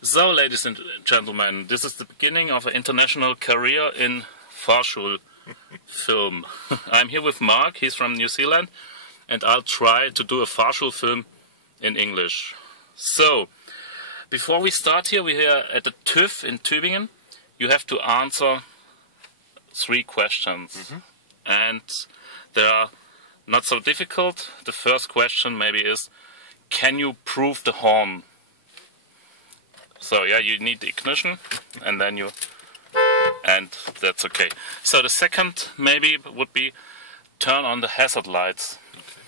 So, ladies and gentlemen, this is the beginning of an international career in Fahrschul film. I'm here with Mark, he's from New Zealand, and I'll try to do a Fahrschul film in English. So, before we start here, we're here at the TÜV in Tübingen. You have to answer 3 questions. And they are not so difficult. The first question maybe is, can you prove the horn? So yeah, you need the ignition, and then and that's okay. So the second maybe would be, turn on the hazard lights. Okay.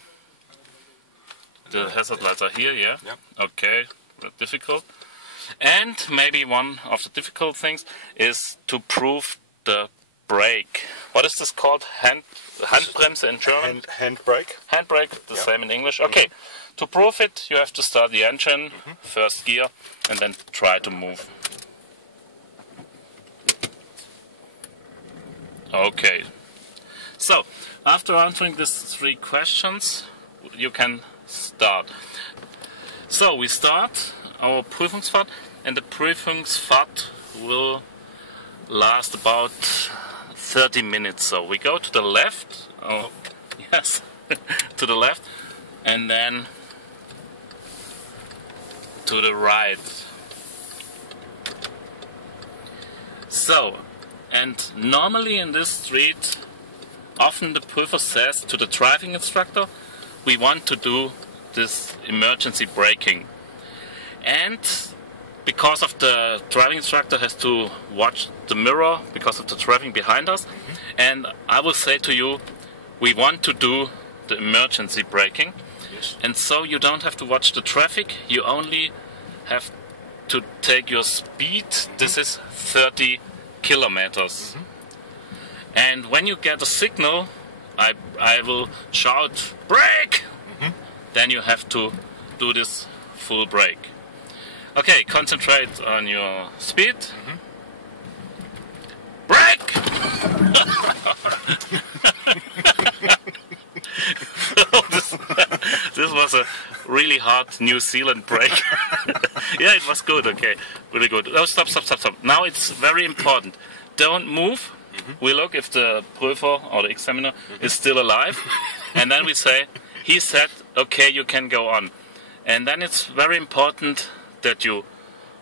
The hazard lights are here, yeah? Yep. Okay, not difficult. And maybe one of the difficult things is to prove the brake. What is this called? Handbremse in German? Handbrake. Handbrake, the same in English. Okay, to prove it, you have to start the engine, first gear, and then try to move. Okay, so after answering these 3 questions, you can start. So we start our Prüfungsfahrt, and the Prüfungsfahrt will last about 30 minutes. So we go to the left, yes, to the left, and then to the right. So, and normally in this street, often the Prüfer says to the driving instructor, we want to do this emergency braking. And because of the driving instructor has to watch the mirror because of the traffic behind us, and I will say to you, we want to do the emergency braking. Yes. And so you don't have to watch the traffic, you only have to take your speed. This is 30 kilometers. And when you get a signal, I will shout, brake! Then you have to do this full brake. Okay, concentrate on your speed. Brake! This was a really hard New Zealand brake. Yeah, it was good, okay, really good. Oh, stop. Now it's very important. Don't move. We look if the Prüfer or the examiner is still alive. And then we say, he said, okay, you can go on. And then it's very important that you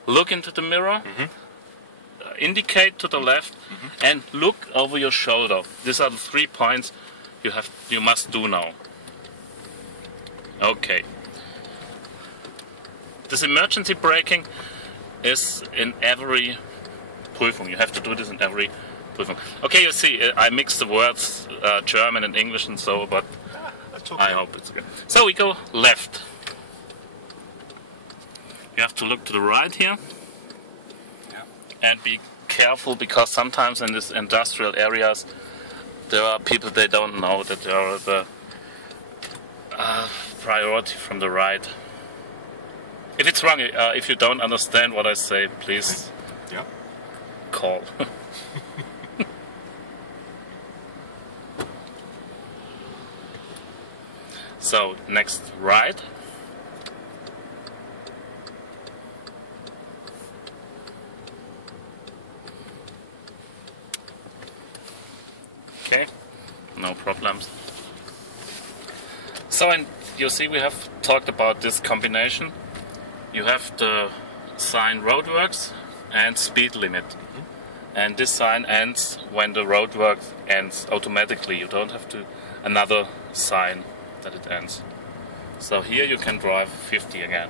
look into the mirror, indicate to the left, and look over your shoulder. These are the 3 points you must do now. Okay. This emergency braking is in every Prüfung. You have to do this in every Prüfung. Okay, you see, I mixed the words German and English and so, but okay. I hope it's okay. So we go left. You have to look to the right here, and be careful, because sometimes in these industrial areas there are people, they don't know that there are the priority from the right. If it's wrong, if you don't understand what I say, please call. So, next right. Okay, no problems. So, and you see, we have talked about this combination. You have the sign roadworks and speed limit. And this sign ends when the roadwork ends automatically. You don't have to another sign that it ends. So here you can drive 50 again.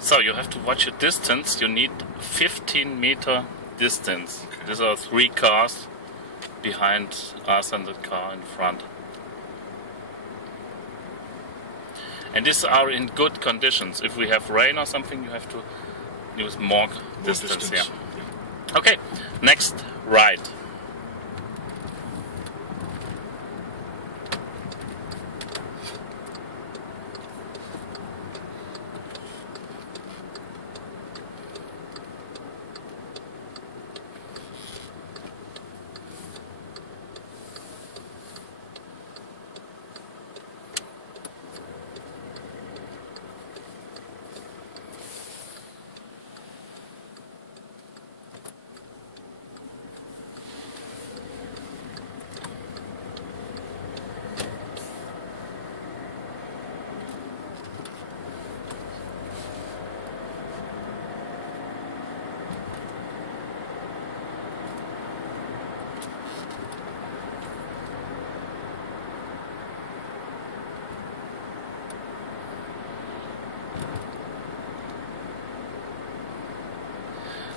So you have to watch your distance. You need 15-meter distance. Okay. These are 3 cars behind us and the car in front. And these are in good conditions. If we have rain or something, you have to use more distance. Yeah. Okay, next right.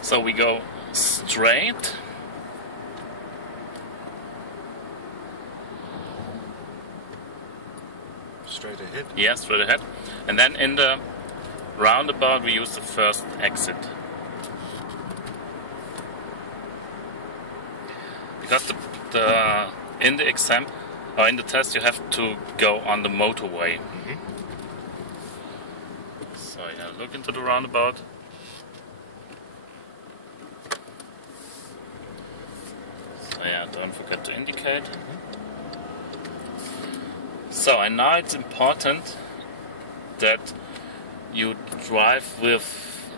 So we go straight. Straight ahead? Yeah, straight ahead. And then in the roundabout we use the first exit. Because in the exam or in the test you have to go on the motorway. So yeah, look into the roundabout. So yeah, don't forget to indicate. So, and now it's important that you drive with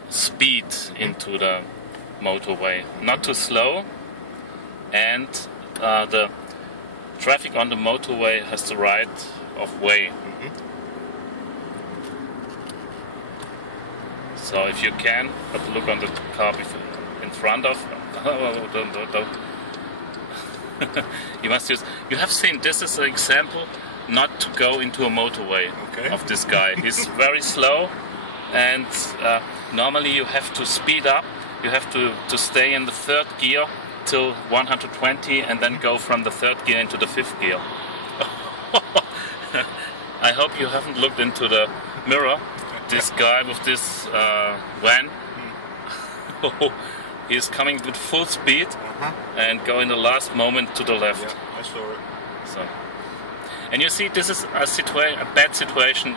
speed into the motorway, not too slow, and the traffic on the motorway has the right of way. So if you can, but look on the car in front of. You must use. You have seen this is an example not to go into a motorway of this guy. He's very slow, and normally you have to speed up. You have to stay in the third gear till 120 and then go from the third gear into the fifth gear. I hope you haven't looked into the mirror. This guy with this van, he's coming with full speed and go in the last moment to the left. Yeah, I saw it. So, and you see, this is a bad situation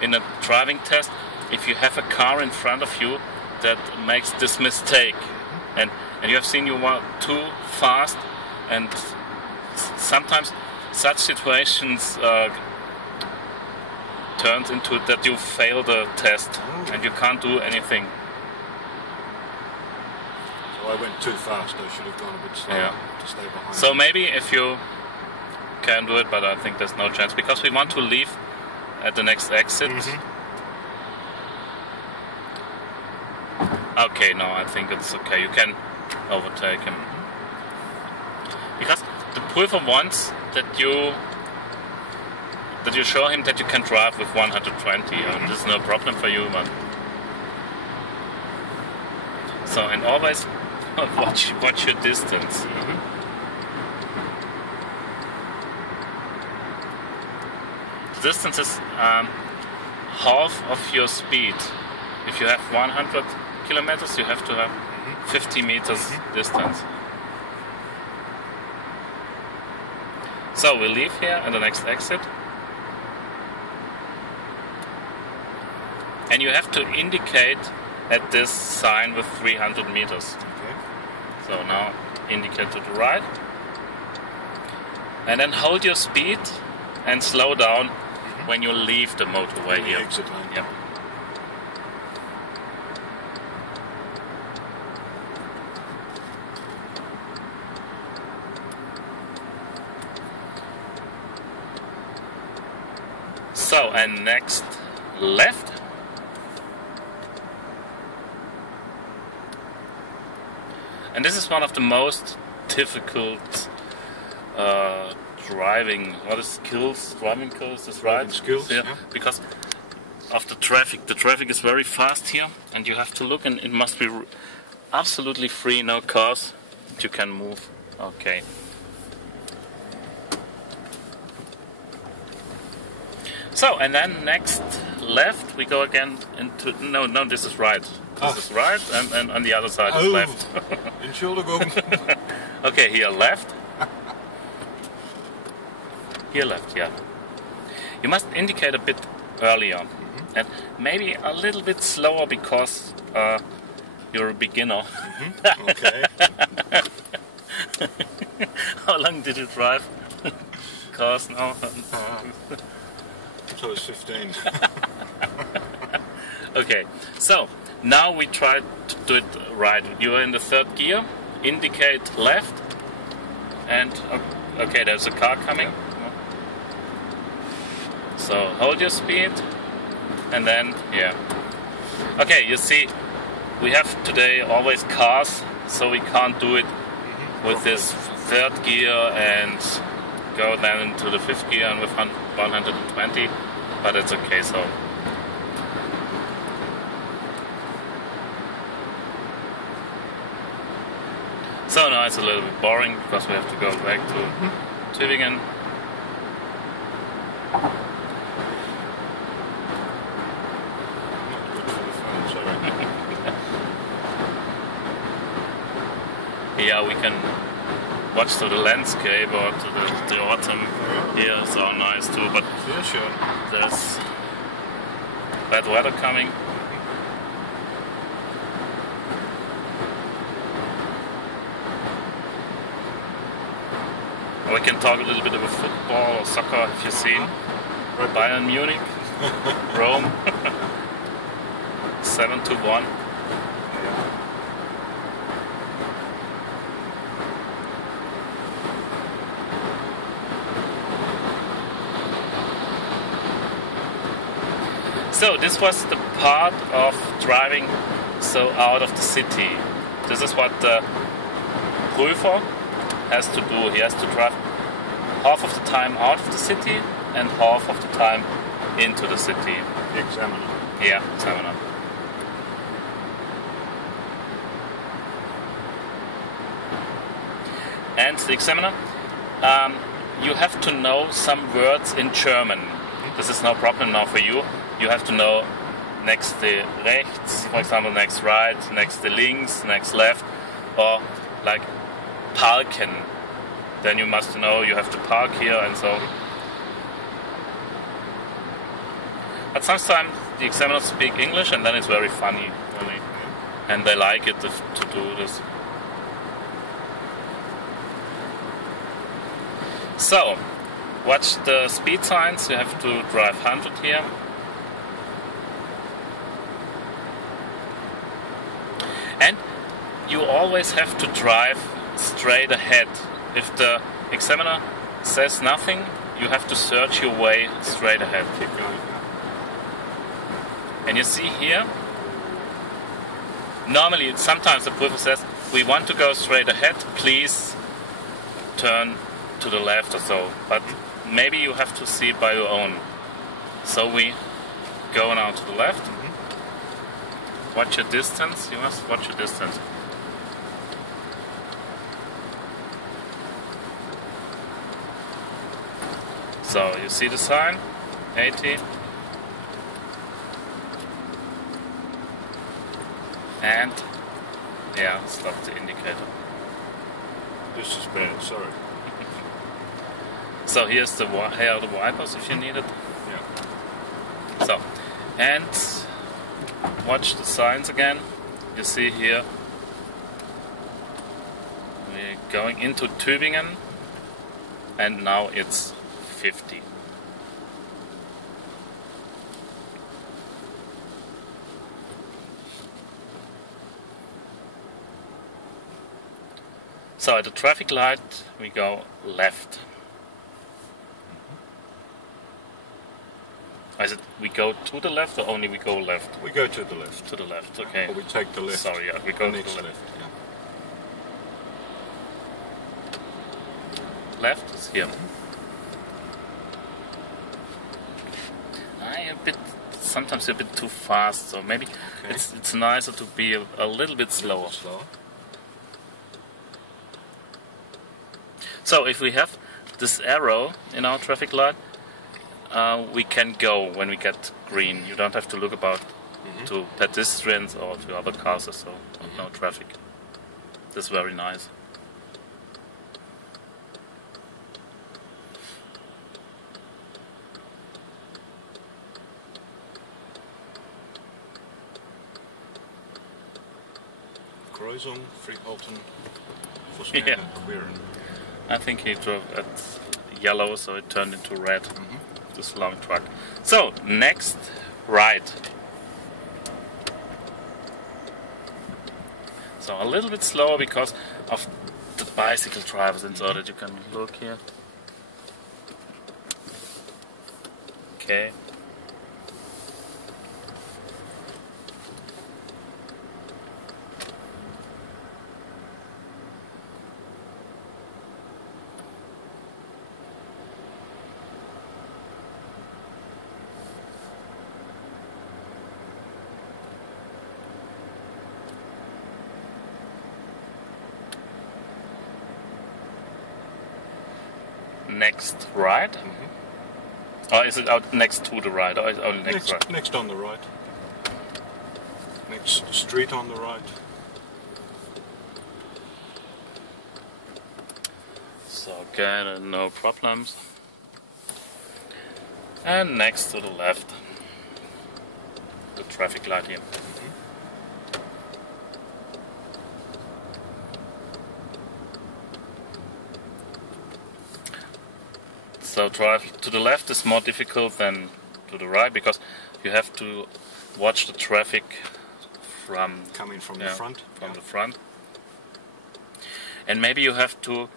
in a driving test. If you have a car in front of you that makes this mistake, and you have seen you are too fast, and sometimes such situations turns into that you fail the test and you can't do anything. So I went too fast. I should have gone a bit slower to stay behind. So maybe if you can do it, but I think there's no chance because we want to leave at the next exit. Okay, no, I think it's okay. You can overtake him because the Prüfer wants that you show him that you can drive with 120, and this is no problem for you, man. So, and always watch your distance. The distance is half of your speed. If you have 100 kilometers, you have to have 50 meters distance. So we leave here at the next exit. And you have to indicate at this sign with 300 meters. So now indicate to the right. And then hold your speed and slow down when you leave the motorway here. Exit line. Yep. So, and next left. And this is one of the most difficult driving. What is skills? Driving skills is right. Skills, yeah. Because of the traffic. The traffic is very fast here, and you have to look, and it must be absolutely free, no cars. You can move. Okay. So, and then next left, we go again into. No, this is right. This is right, and on the other side is left. Entschuldigung. Okay, here left. Here left, yeah. You must indicate a bit earlier, and maybe a little bit slower because you're a beginner. Okay. How long did you drive cars now? So it's 15. Okay, so now we try to do it right. You're in the third gear, indicate left, and okay, there's a car coming. So hold your speed, and then, yeah. Okay, you see, we have today always cars, so we can't do it with this third gear and go then into the fifth gear and with 120, but it's okay, so. So now it's a little bit boring because we have to go back to Tübingen. Not good for the phone, sorry. Yeah, we can watch to the landscape or to the autumn. Here is so nice too, but Yeah, sure. there's bad weather coming. We can talk a little bit about football or soccer. Have you seen Bayern Munich, Rome, 7-1. So this was the part of driving so out of the city. This is what the Prüfer has to do. He has to drive half of the time out of the city and half of the time into the city. The examiner. Yeah, examiner. And the examiner, you have to know some words in German. This is no problem now for you. You have to know nächste, rechts, for example, next right, nächste links, next left, or like parken. Then you must know you have to park here and so. But sometimes the examiners speak English and then it's very funny, really. And they like it to do this. So, watch the speed signs. You have to drive 100 here. And you always have to drive straight ahead. If the examiner says nothing, you have to search your way straight ahead. Keep going. And you see here, normally, sometimes the Prüfer says, we want to go straight ahead, please turn to the left or so. But maybe you have to see it by your own. So we go now to the left. Watch your distance, you must watch your distance. So you see the sign, 80. And yeah, stop the indicator. This is bad, sorry. So here's the here are the wipers if you need it. Yeah. So, and watch the signs again. You see here we're going into Tübingen and now it's 50. So at the traffic light we go left. Is it we go to the left or only we go left? We go to the left. To the left, okay. Or we take the left. Sorry, yeah, we go to next the left. Yeah. Left is here. I'm a bit, sometimes a bit too fast, so maybe Okay. it's nicer to be a little bit slower. Slower. So if we have this arrow in our traffic light, we can go when we get green. You don't have to look about to pedestrians or to other cars or so. No traffic. This is very nice. Kreuzung, Friedholten, Yeah. Queeren. I think he drove at yellow, so it turned into red. This long truck. So next, right. So a little bit slower because of the bicycle drivers, and so that you can look here. Okay. next right. Or is it out next to the right, or is it only next right? Next on the right. Next street on the right. So okay, no problems. And next to the left, the traffic light here. So drive to the left is more difficult than to the right because you have to watch the traffic from coming from the front. From the front. And maybe you have to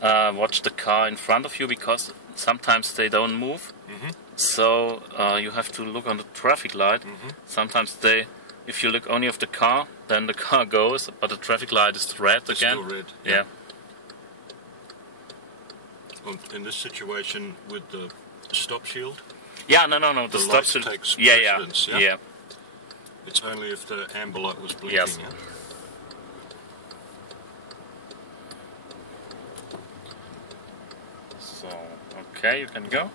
watch the car in front of you because sometimes they don't move. So you have to look on the traffic light. Sometimes if you look only of the car, then the car goes, but the traffic light is red again. Still red. Yeah. In this situation with the stop shield? Yeah, no. The stop shield takes yeah. It's only if the amber light was blinking. Yes. Yeah? So, okay, you can go.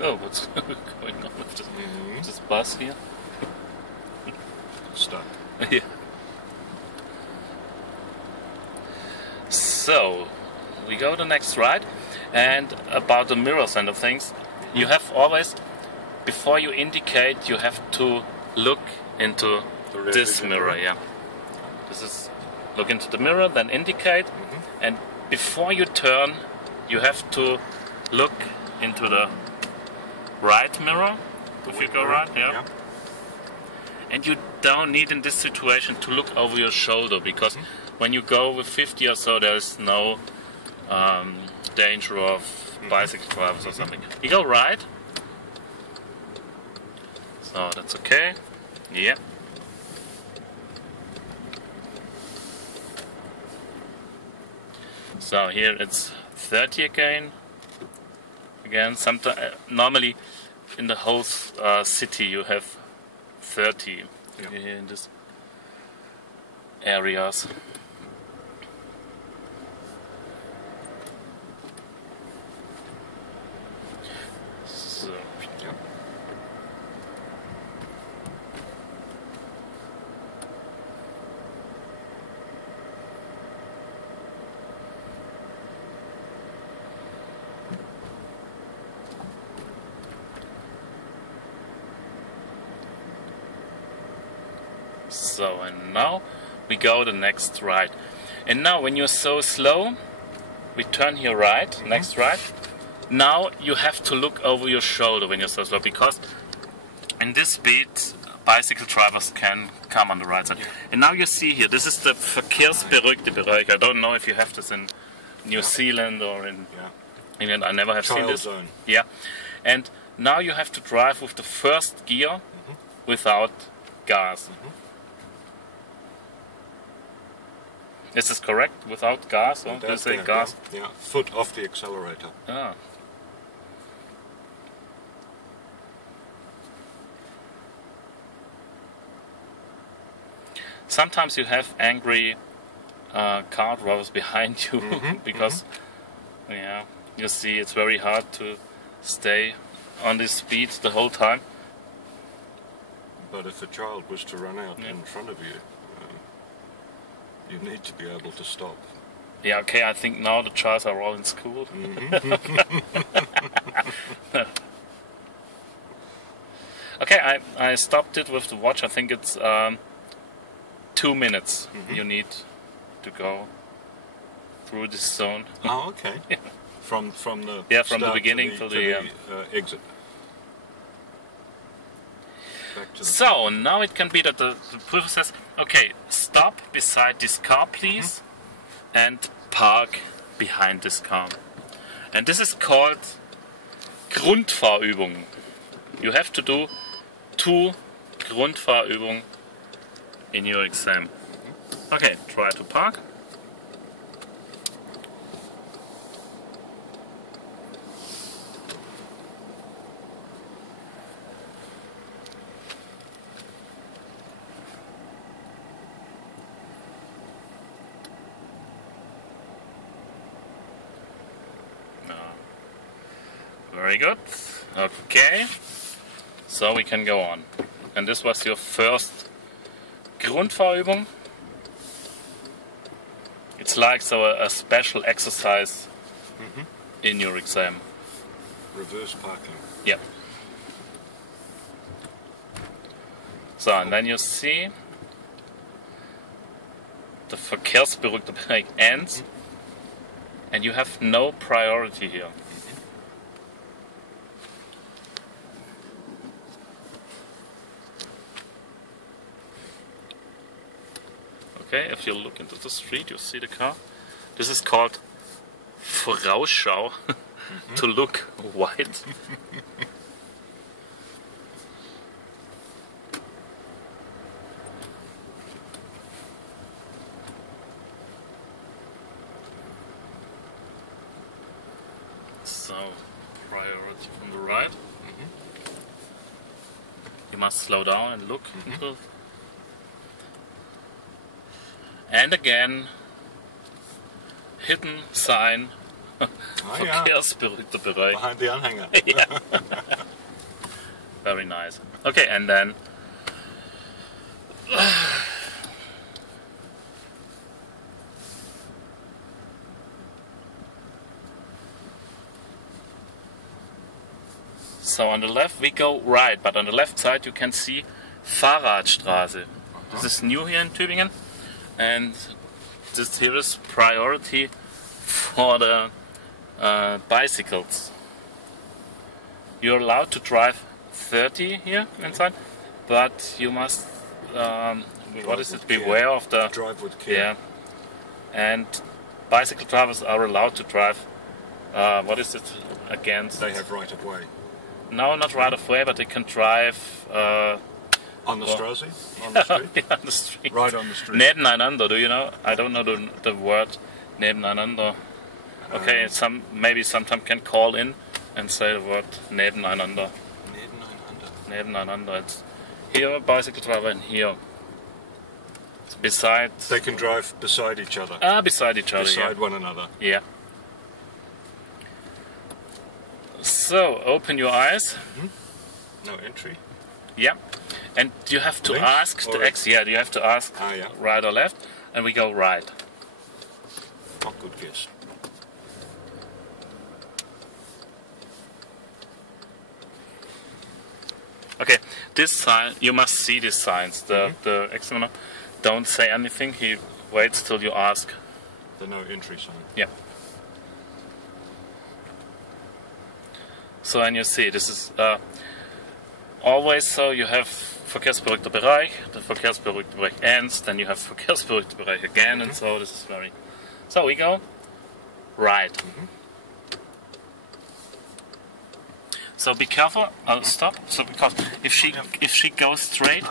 Oh, what's going on with this bus here? Stuck. Yeah. So, we go the next right, and about the mirrors and the things, you have always, before you indicate, you have to look into this mirror, yeah. This is, look into the mirror, then indicate, and before you turn, you have to look into the right mirror, if you go right, yeah. And you don't need in this situation to look over your shoulder because when you go with 50 or so, there's no danger of bicycle drivers or something. You go right, so that's okay. Yeah. So here it's 30 again. Sometimes normally in the whole city you have 30 here in these areas. So, So, and now we go the next right. And now when you're so slow, we turn here right, next right. Now you have to look over your shoulder when you're so slow, because in this speed bicycle drivers can come on the right side. And now you see here, this is the verkehrsberuhigte Bereich. I don't know if you have this in New Zealand or in England. I never have seen this. Zone. Yeah. And now you have to drive with the first gear without gas. Is this correct? Without gas? Or do you say gas? Yeah, foot off the accelerator. Ah. Sometimes you have angry car drivers behind you because you see it's very hard to stay on this speed the whole time. But if a child was to run out in front of you, you need to be able to stop. Yeah, okay, I think now the childs are all in school. Okay, I stopped it with the watch. I think it's 2 minutes you need to go through this zone. Oh, okay. From the from the beginning to the exit. So now it can be that the Prüfer says, okay, stop beside this car please and park behind this car. And this is called Grundfahrübung. You have to do 2 Grundfahrübungen in your exam. Okay, try to park. Very good. Okay. So we can go on. And this was your first Grundfahrübung. It's like a special exercise in your exam. Reverse parking. Yeah. So, and then you see the verkehrsberuhigte Bereich ends, and you have no priority here. Okay, if you look into the street, you see the car. This is called Vorausschau, to look wide. So, priority from the right. You must slow down and look. And again, hidden sign, verkehrsberuhigter Bereich. Behind the Anhänger. Yeah. Very nice. Okay, and then so on the left we go right, but on the left side you can see Fahrradstraße. This is new here in Tübingen, and this here is priority for the bicycles. You're allowed to drive 30 here inside, but you must beware of the drive with care. Yeah, and bicycle drivers are allowed to drive. Against? They have right of way. No, not right of way, but they can drive on the Straße? On the street? Yeah, on the street. Right on the street. Nebeneinander, do you know? I don't know the word nebeneinander. Okay, maybe sometime can call in and say the word nebeneinander. Nebeneinander. It's here a bicycle driver and here. It's beside. They can drive beside each other. Beside each other. Beside one another. Yeah. So open your eyes. No entry. Yeah. And you have to Links ask or the X. Yeah, you have to ask yeah. right or left, and we go right. Oh, good guess. Okay, this sign, you must see these signs. The examiner don't say anything, he waits till you ask. The no entry sign. Yeah. So, and you see, this is always so, you have verkehrsberuhigter Bereich, the verkehrsberuhigte Bereich ends, then you have verkehrsberuhigte Bereich again, and so this is very... So we go right. So be careful. I'll stop. So because if she goes straight,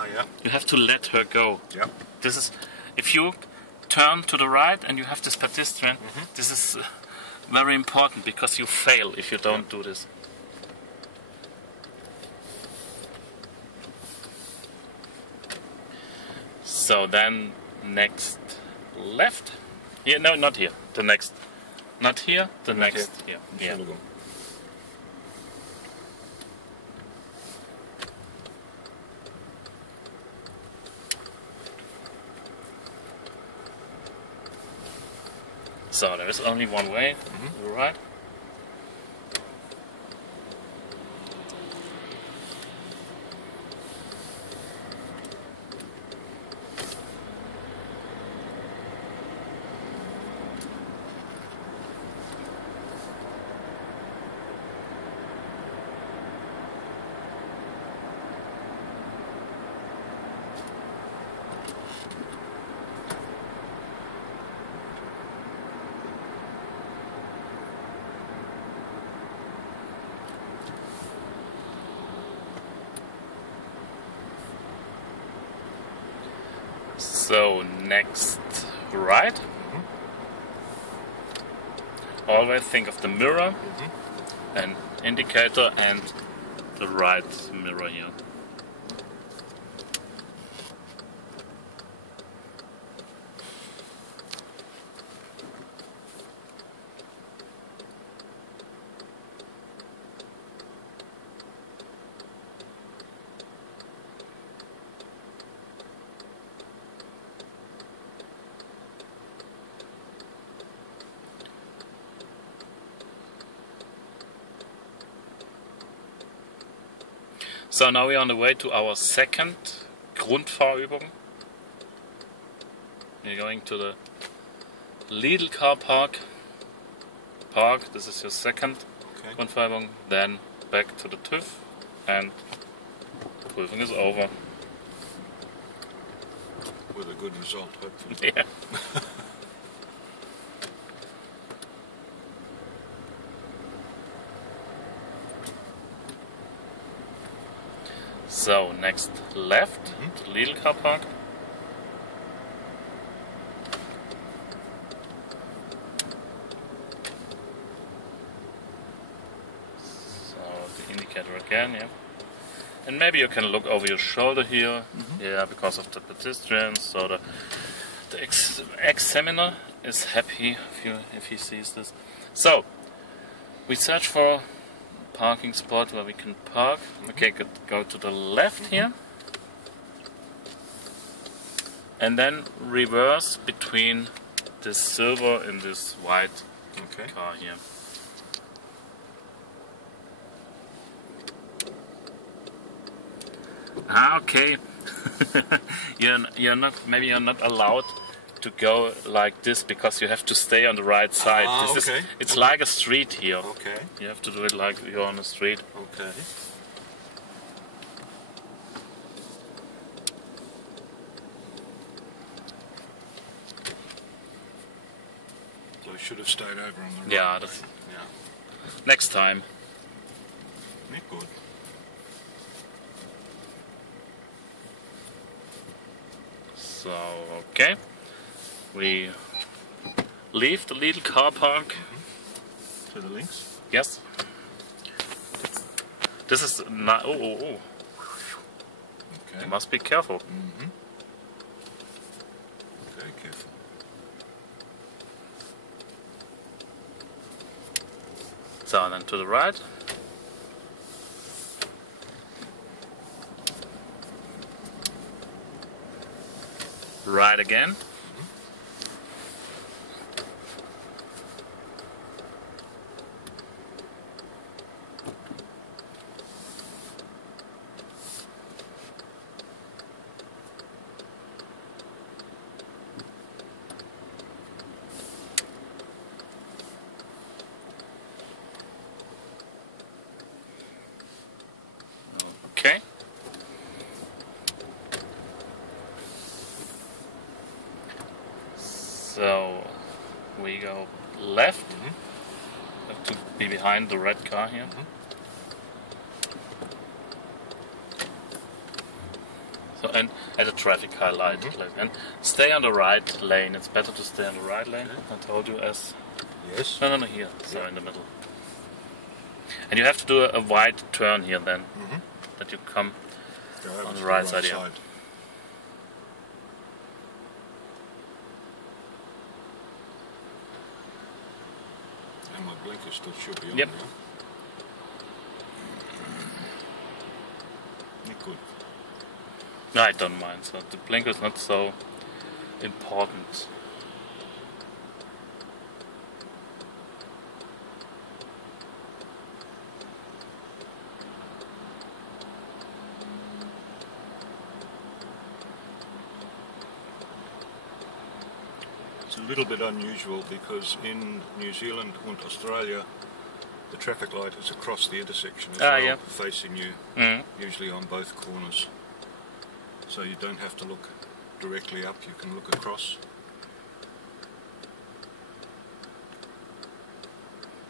you have to let her go. Yeah. This is if you turn to the right and you have this pedestrian. This is very important because you fail if you don't do this. So then next left. Yeah, no, not here. The next. Not here. The next here. Yeah. So there is only one way, right? So next right. Always think of the mirror, an indicator and the right mirror here. So now we're on the way to our second Grundfahrübung. We're going to the Lidl car park. This is your second Grundfahrübung. Then back to the TÜV and Prüfung is over. With a good result, hopefully. Yeah. So next left to Lidl car park. So the indicator again, yeah. And maybe you can look over your shoulder here, yeah, because of the pedestrians. So the examiner is happy if he sees this. So we search for parking spot where we can park. Okay, go to the left here and then reverse between this silver and this white car here. Okay. you're not allowed to go like this because you have to stay on the right side. It's like a street here. Okay. You have to do it like you're on a street. Okay. So I should have stayed over on the right. Yeah, next time. Not good. So, okay. We leave the little car park. To the links? Yes. This is not. Oh. Okay. You must be careful. Very careful. So, and then to the right. Right again. Okay. So we go left. Have to be behind the red car here. So and at a traffic highlight, and stay on the right lane. It's better to stay on the right lane. I told you as. Yes. No, here. So in the middle. And you have to do a wide turn here then, that you come on the right side here. And my blinker still should be on. Yep. Not good. No, I don't mind. So the blinker is not so important. It's a little bit unusual because in New Zealand and Australia the traffic light is across the intersection as well, facing you, usually on both corners. So you don't have to look directly up, you can look across.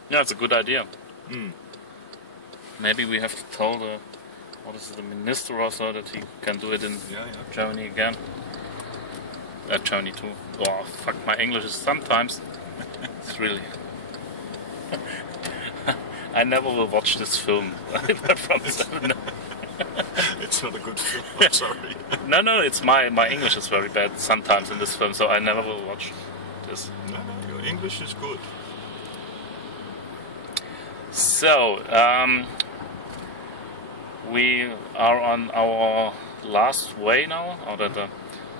Yeah, it's a good idea. Maybe we have to tell the minister also that he can do it in Germany again. Germany too. Oh fuck, my English is sometimes it's really. I never will watch this film. I promise. It's not a good film, I'm sorry. No, it's my English is very bad sometimes in this film, so I never will watch this. No, your English is good. So, we are on our last way now,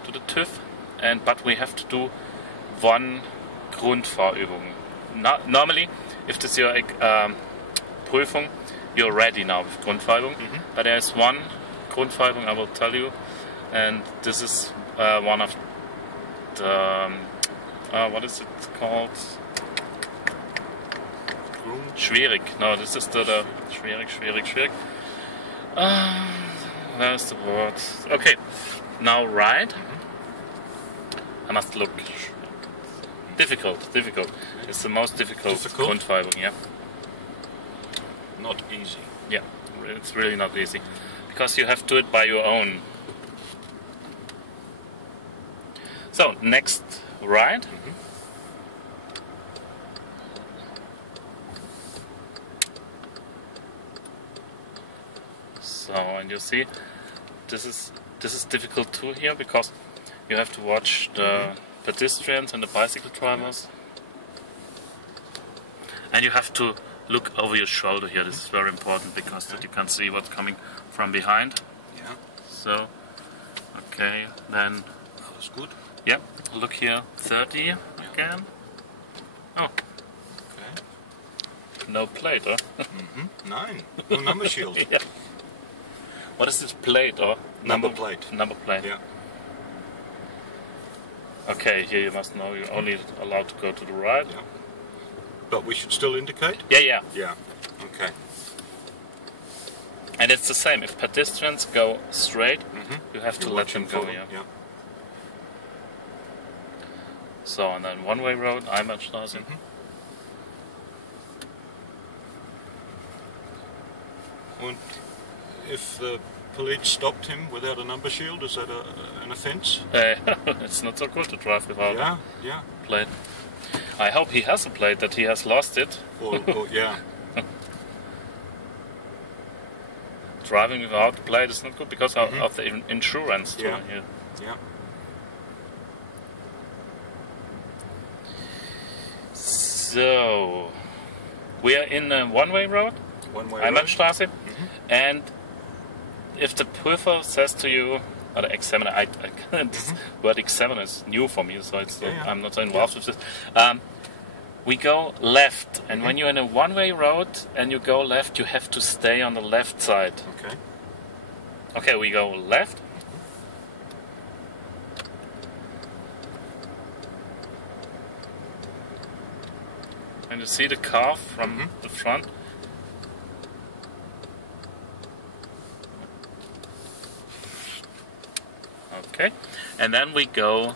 to the TÜV, but we have to do one Grundfahrübung. Normally, if this is your Prüfung, you're ready now with Grundfahrübung. But there's one Grundfahrübung I will tell you, and this is one of the what is it called? Schwierig. No, this is the schwierig. Where's the word? Okay, now right. I must look. Difficult. It's the most difficult Grundfahrübung, yeah. Not easy. Yeah, it's really not easy. Because you have to do it by your own. So, next right. So, and you see, this is difficult too here, because you have to watch the pedestrians and the bicycle drivers. And you have to look over your shoulder here. This is very important, because that you can see what's coming from behind. Yeah. So, okay, then... That's good. Yeah, look here, 30 again. Oh. Okay. No plate, huh? Nine. No number shield. Yeah. What is this plate or number plate? Number plate. Yeah. Okay, here you must know you're only allowed to go to the right. Yeah. But we should still indicate? Yeah. Yeah. Okay. And it's the same. If pedestrians go straight, you have to let them go. Yeah. So, and then one-way road, Einbahnstraße. And if the police stopped him without a number shield, is that an offence? It's not so good to drive without a plate. I hope he has a plate, that he has lost it. Or yeah. Driving without a plate is not good because of the insurance too. Yeah. So, we are in a one-way road, Einbahnstraße, and if the Prüfer says to you, or the examiner, this word examiner is new for me, so it's I'm not so involved with this. We go left, and when you're in a one-way road and you go left, you have to stay on the left side. Okay, we go left. And you see the car from the front. Okay, and then we go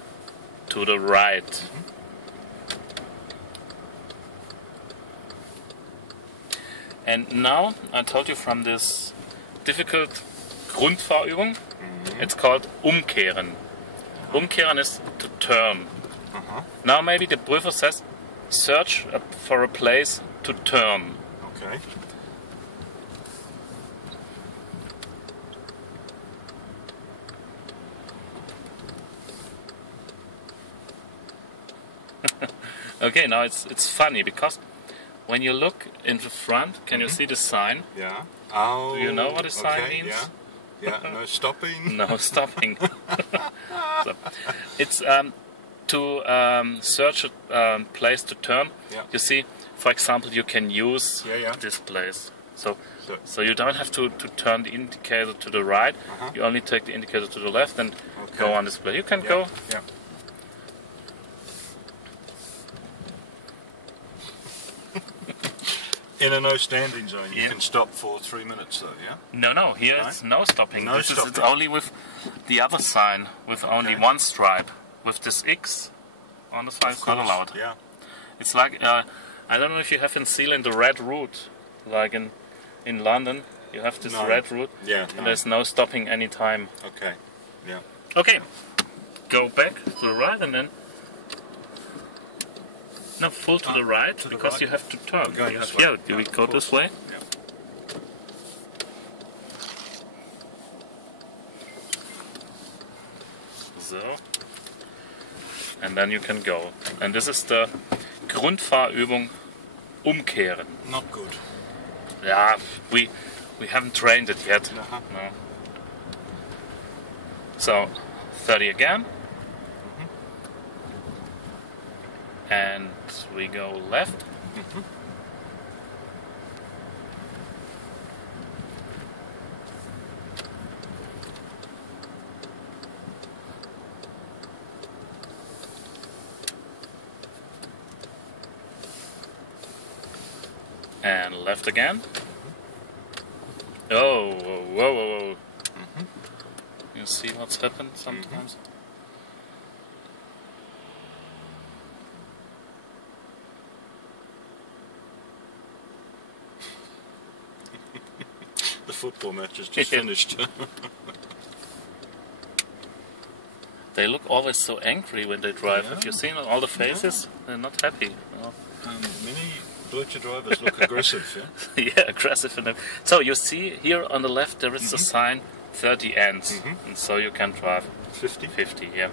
to the right. And now I told you from this difficult Grundfahrübung, it's called umkehren. Umkehren is to turn. Now maybe the Prüfer says, search for a place to turn. Okay. Okay, now it's funny because when you look in the front, can you see the sign? Yeah. Oh. Do you know what the sign means? Yeah. No stopping. No stopping. So, it's to search a place to turn. You see, for example, you can use this place. So you don't have to turn the indicator to the right. You only take the indicator to the left and go on this place. You can go. Yeah. In a no standing zone, you can stop for 3 minutes though, yeah? No, here it's no stopping. It's only with the other sign, with only one stripe. With this X on the side, it's not allowed. Yeah. It's like, I don't know if you have in Zealand the red route, like in London, you have this red route, and there's no stopping any time. Okay, yeah. Okay, go back to the right and then... No, full to the right, because you have to turn. Do we go this way? Yeah. So. And then you can go. And this is the Grundfahrübung umkehren. Not good. Yeah, we haven't trained it yet. No. So, 30 again. And we go left. And left again. Oh, whoa, whoa, whoa. You see what's happened sometimes? The football match is just finished. They look always so angry when they drive. Yeah. Have you seen all the faces? Yeah. They're not happy. No. Many Deutsche drivers look aggressive. Yeah? Yeah, aggressive. So you see here on the left there is a sign 30 ends, and so you can drive 50? 50, yeah.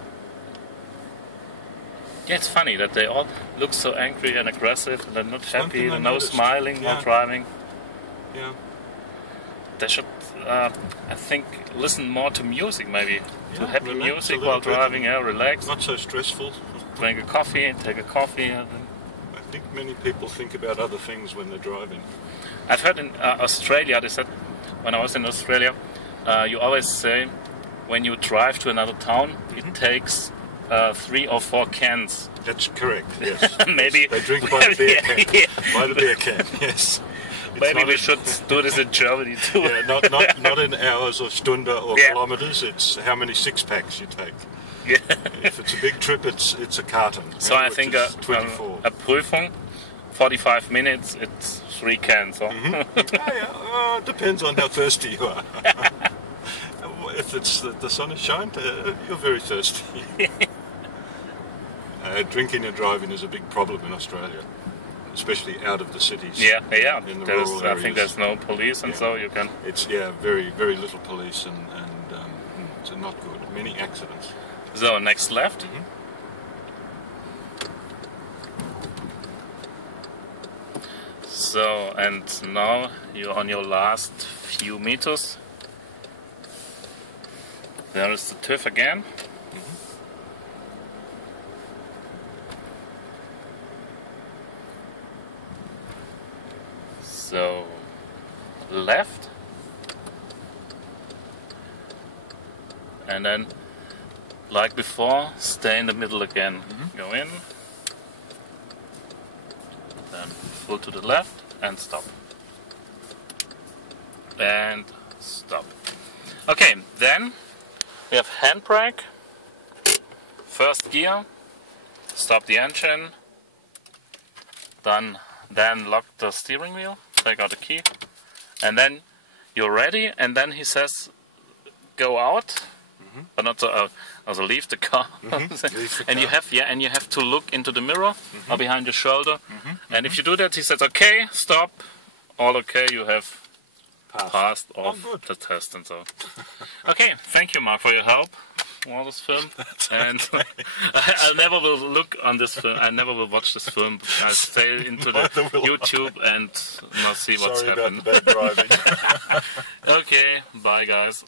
Yeah, it's funny that they all look so angry and aggressive and they're not happy, no noticed. smiling, no driving. Yeah. They should, I think, listen more to music maybe. To happy music while driving, relax. Not so stressful. Drink a coffee, take a coffee. I think many people think about other things when they're driving. I've heard in Australia, they said, when I was in Australia, you always say, when you drive to another town, it takes 3 or 4 cans. That's correct, yes. Maybe they drink by the beer can. By the beer can, yes. Maybe we should do this in Germany too. Yeah, not in hours or Stunde or kilometers, it's how many 6-packs you take. Yeah. If it's a big trip, it's a carton. So I think a Prüfung, 45 minutes, it's 3 cans. Huh? Depends on how thirsty you are. If it's the sun is shining, you're very thirsty. Drinking and driving is a big problem in Australia, especially out of the cities. Yeah. In the rural areas. I think there's no police, and so you can. It's very little police, and it's not good. Many accidents. So next left. So and now you're on your last few meters. There is the TÜV again. So left, and then like before, stay in the middle again. Go in, then full to the left and stop. And stop. Okay, then we have handbrake, first gear, stop the engine, then lock the steering wheel, take out the key, and then you're ready, and then he says go out, but not to also leave the car. And you have to look into the mirror or behind your shoulder, and if you do that he says okay, stop, all okay, you have passed off the test and so. Okay, thank you Mark for your help on this film. And I never will look on this film, I never will watch this film. I'll stay into the YouTube and not see what's happened. Sorry about the bad driving. Okay, bye guys.